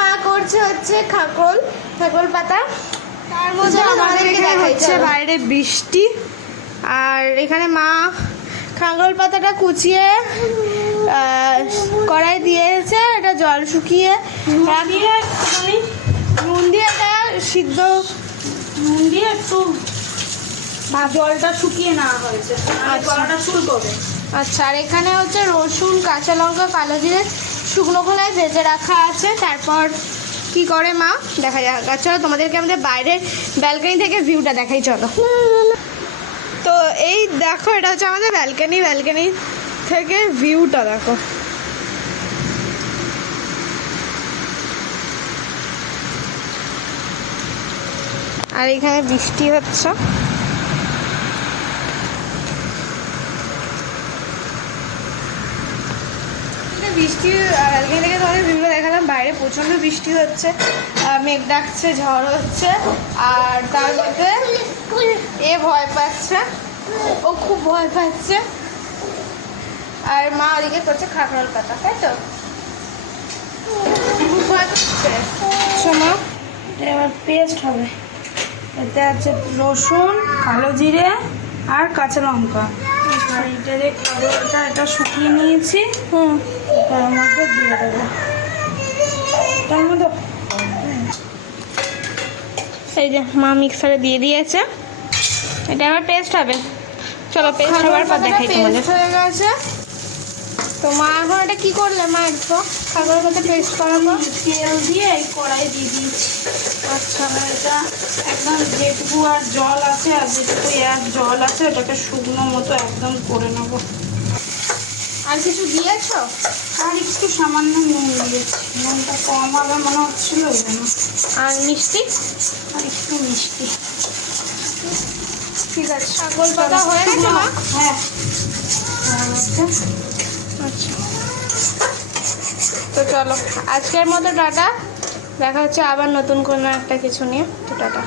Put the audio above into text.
মা করছে হচ্ছে খাকল পাতা, তার মধ্যে আমাদেরকে হচ্ছে বাইরে বৃষ্টি, আর এখানে মা খাগল পাতাটা কুচিয়ে কড়াই দিয়েছে, এটা জল শুকিয়ে নুন দিয়ে এটা সিদ্ধ, নুন দিয়ে একটু জলটা শুকিয়ে নেওয়া হয়েছে, গলাটা চুলকবে। আচ্ছা, আর এখানে হচ্ছে রসুন, কাঁচা লঙ্কা, কালো জিরে শুকনো খোলায় ভেজে রাখা আছে। তারপর কি করে মা দেখা যাক। চলো তোমাদেরকে আমাদের বাইরের ব্যালকনি থেকে ভিউটা দেখাই, চলো। তো এই দেখো, এটা হচ্ছে আমাদের ব্যালকনি থেকে ভিউটা দেখো। আর এখানে বৃষ্টি হচ্ছে। বৃষ্টি ব্যালকনি থেকে তোমাদের ভিউটা দেখালাম। বাইরে প্রচণ্ড বৃষ্টি হচ্ছে, মেঘ ডাকছে, ঝড় হচ্ছে, আর তার মধ্যে এ ভয় পাচ্ছে, ও খুব ভয় পাচ্ছে। আর মা ওদিকে করছে খাকরল পাতা, তাই তো খুব ভয় পাচ্ছে। মা এটা এবার পেস্ট হবে, এতে আছে রসুন, কালো জিরে আর কাঁচা লঙ্কা। এইটা যে খাবারটা এটা শুকিয়ে নিয়েছি, তার মধ্যে দিয়ে দেবো। তার মধ্যে এই যে মা মিক্সারে দিয়ে দিয়েছে, এটা আবার পেস্ট হবে। চলো পেস্ট হওয়ার পর দেখাই তোমাদের। হয়ে গেছে। তো মা এখন এটা কি করলে মা? একটু খাবার পাতা পেস্ট করাবো, তেল দিয়ে এই কড়াই দিয়ে দিয়েছি। আচ্ছা, এটা একদম যেটুকু আর জল আছে আর যেটুকু আর জল আছে ওটাকে শুকনো মতো একদম করে নেবো। আর কিছু দিয়েছো? আর একটু সামান্য নুন দিয়েছি, নুনটা কম হবে মনে হচ্ছিল ওই জন্য। আর মিষ্টি, আর একটু মিষ্টি। ঠিক আছে। ছাগল পাতা হয়ে গেছে মা? হ্যাঁ। আচ্ছা, তো চলো আজকের মতো টাটা, দেখা হচ্ছে আবার নতুন কোনো একটা কিছু নিয়ে। তো টাটা।